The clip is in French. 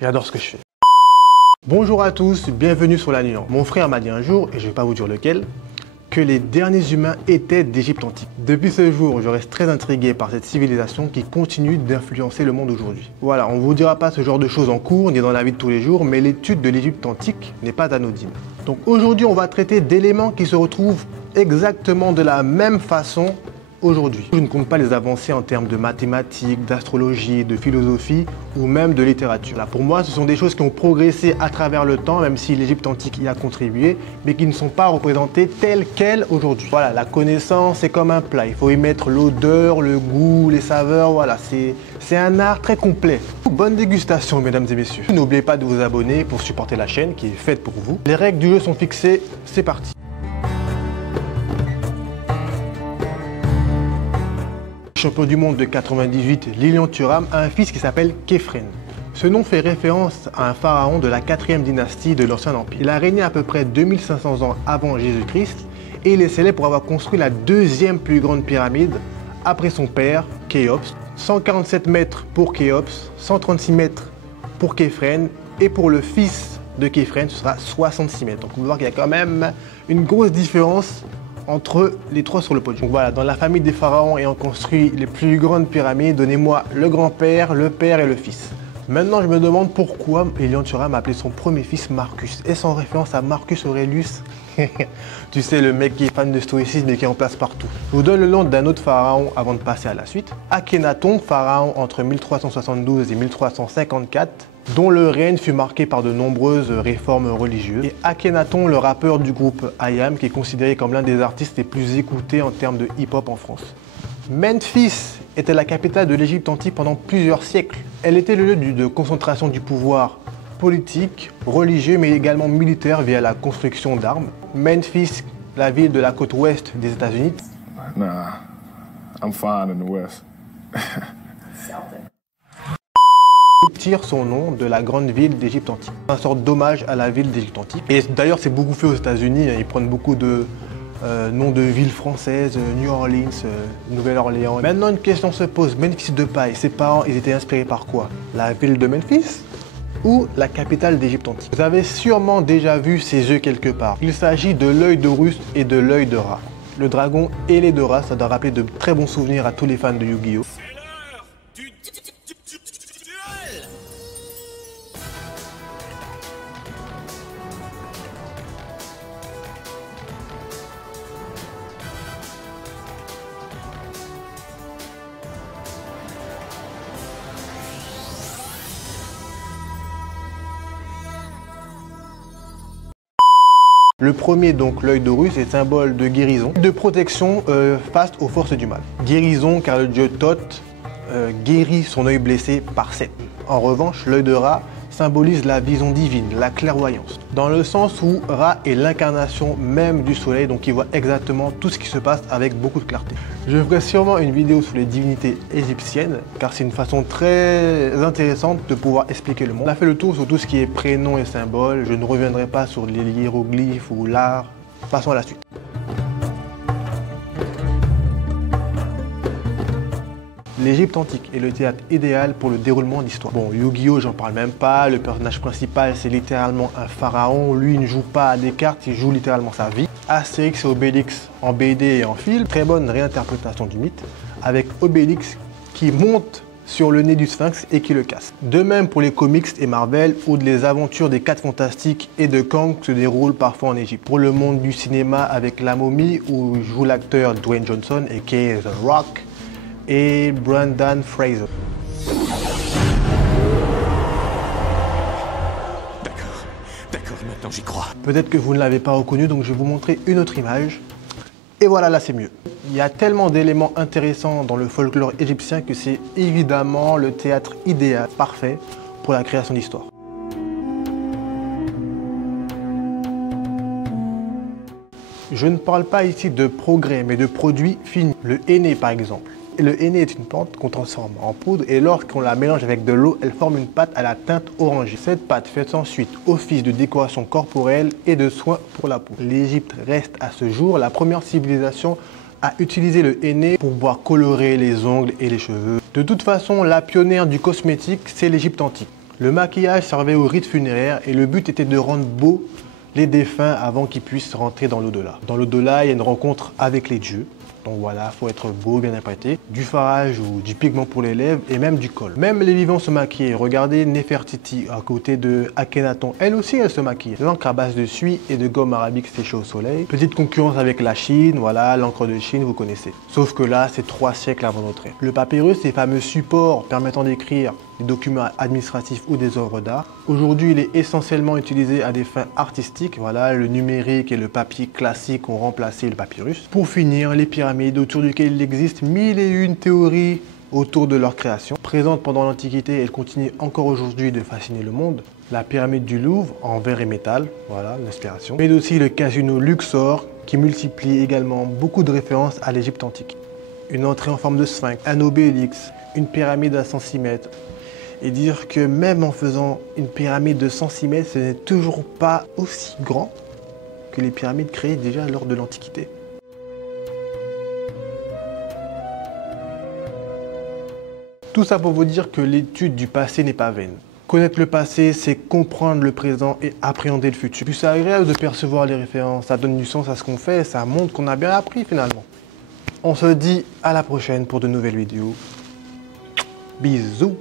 J'adore ce que je fais. Bonjour à tous, bienvenue sur La Nuance. Mon frère m'a dit un jour, et je ne vais pas vous dire lequel, que les derniers humains étaient d'Égypte antique. Depuis ce jour, je reste très intrigué par cette civilisation qui continue d'influencer le monde aujourd'hui. Voilà, on ne vous dira pas ce genre de choses en cours, ni dans la vie de tous les jours, mais l'étude de l'Égypte antique n'est pas anodine. Donc aujourd'hui, on va traiter d'éléments qui se retrouvent exactement de la même façon aujourd'hui. Je ne compte pas les avancées en termes de mathématiques, d'astrologie, de philosophie ou même de littérature. Là, pour moi, ce sont des choses qui ont progressé à travers le temps, même si l'Égypte antique y a contribué, mais qui ne sont pas représentées telles quelles aujourd'hui. Voilà, la connaissance, c'est comme un plat. Il faut y mettre l'odeur, le goût, les saveurs. Voilà, c'est un art très complet. Bonne dégustation, mesdames et messieurs. N'oubliez pas de vous abonner pour supporter la chaîne qui est faite pour vous. Les règles du jeu sont fixées, c'est parti. Champion du monde de 98, Lilian Thuram a un fils qui s'appelle Khéphren. Ce nom fait référence à un pharaon de la 4e dynastie de l'Ancien Empire. Il a régné à peu près 2500 ans avant Jésus-Christ et il est célèbre pour avoir construit la deuxième plus grande pyramide après son père, Khéops. 147 mètres pour Khéops, 136 mètres pour Khéphren et pour le fils de Khéphren, ce sera 66 mètres. Donc on peut voir qu'il y a quand même une grosse différence entre les trois sur le podium. Donc voilà, dans la famille des pharaons ayant construit les plus grandes pyramides, donnez-moi le grand-père, le père et le fils. Maintenant, je me demande pourquoi Lilian Thuram a appelé son premier fils Marcus. Est-ce en référence à Marcus Aurelius? Tu sais, le mec qui est fan de stoïcisme et qui est en place partout. Je vous donne le nom d'un autre pharaon avant de passer à la suite. Akhenaton, pharaon entre 1372 et 1354, dont le règne fut marqué par de nombreuses réformes religieuses. Et Akhenaton, le rappeur du groupe I.Am, qui est considéré comme l'un des artistes les plus écoutés en termes de hip-hop en France. Memphis était la capitale de l'Égypte antique pendant plusieurs siècles. Elle était le lieu de concentration du pouvoir politique, religieux, mais également militaire via la construction d'armes. Memphis, la ville de la côte ouest des États-Unis. Nah, I'm fine in the West. Tire son nom de la grande ville d'Égypte antique. Une sorte d'hommage à la ville d'Égypte antique. Et d'ailleurs, c'est beaucoup fait aux États-Unis. Ils prennent beaucoup de noms de villes françaises, New Orleans, Nouvelle-Orléans. Maintenant, une question se pose. Memphis de paille, ses parents, ils étaient inspirés par quoi? La ville de Memphis ou la capitale d'Égypte antique? Vous avez sûrement déjà vu ces yeux quelque part. Il s'agit de l'œil d'Horus et de l'œil de Ra. Le dragon et les deux rats, ça doit rappeler de très bons souvenirs à tous les fans de Yu-Gi-Oh! Le premier, donc l'œil d'Horus, est symbole de guérison, de protection face aux forces du mal. Guérison car le dieu Thoth guérit son œil blessé par Seth. En revanche, l'œil de Ra symbolise la vision divine, la clairvoyance. Dans le sens où Ra est l'incarnation même du soleil, donc il voit exactement tout ce qui se passe avec beaucoup de clarté. Je ferai sûrement une vidéo sur les divinités égyptiennes, car c'est une façon très intéressante de pouvoir expliquer le monde. On a fait le tour sur tout ce qui est prénoms et symboles, je ne reviendrai pas sur les hiéroglyphes ou l'art. Passons à la suite. L'Égypte antique est le théâtre idéal pour le déroulement d'histoire. Bon, Yu-Gi-Oh, j'en parle même pas, le personnage principal c'est littéralement un pharaon, lui il ne joue pas à des cartes, il joue littéralement sa vie. Astérix et Obélix en BD et en film, très bonne réinterprétation du mythe, avec Obélix qui monte sur le nez du Sphinx et qui le casse. De même pour les comics et Marvel, où les aventures des 4 Fantastiques et de Kang se déroulent parfois en Égypte. Pour le monde du cinéma avec La Momie, où joue l'acteur Dwayne Johnson et qui est The Rock, et Brendan Fraser. D'accord, maintenant j'y crois. Peut-être que vous ne l'avez pas reconnu, donc je vais vous montrer une autre image. Et voilà, là c'est mieux. Il y a tellement d'éléments intéressants dans le folklore égyptien que c'est évidemment le théâtre idéal, parfait pour la création d'histoire. Je ne parle pas ici de progrès, mais de produits finis. Le henné par exemple. Et le henné est une plante qu'on transforme en poudre et lorsqu'on la mélange avec de l'eau, elle forme une pâte à la teinte orangée. Cette pâte fait ensuite office de décoration corporelle et de soin pour la peau. L'Égypte reste à ce jour la première civilisation à utiliser le henné pour pouvoir colorer les ongles et les cheveux. De toute façon, la pionnière du cosmétique, c'est l'Égypte antique. Le maquillage servait au rite funéraire et le but était de rendre beaux les défunts avant qu'ils puissent rentrer dans l'au-delà. Dans l'au-delà, il y a une rencontre avec les dieux. Donc voilà, il faut être beau, bien apprêté. Du farage ou du pigment pour les lèvres et même du col. Même les vivants se maquillaient. Regardez Nefertiti à côté de Akhenaton. Elle aussi, elle se maquille. L'encre à base de suie et de gomme arabique séchée au soleil. Petite concurrence avec la Chine. Voilà, l'encre de Chine, vous connaissez. Sauf que là, c'est 3 siècles avant notre ère. Le papyrus, ces fameux supports permettant d'écrire des documents administratifs ou des œuvres d'art. Aujourd'hui, il est essentiellement utilisé à des fins artistiques. Voilà, le numérique et le papier classique ont remplacé le papyrus. Pour finir, les pyramides, autour duquel il existe 1001 théories autour de leur création. Présente pendant l'Antiquité, elle continue encore aujourd'hui de fasciner le monde. La pyramide du Louvre en verre et métal, voilà l'inspiration. Mais aussi le casino Luxor qui multiplie également beaucoup de références à l'Égypte antique. Une entrée en forme de sphinx, un obélix, une pyramide à 106 mètres. Et dire que même en faisant une pyramide de 106 mètres, ce n'est toujours pas aussi grand que les pyramides créées déjà lors de l'Antiquité. Tout ça pour vous dire que l'étude du passé n'est pas vaine. Connaître le passé, c'est comprendre le présent et appréhender le futur. Puis c'est agréable de percevoir les références, ça donne du sens à ce qu'on fait, ça montre qu'on a bien appris finalement. On se dit à la prochaine pour de nouvelles vidéos. Bisous!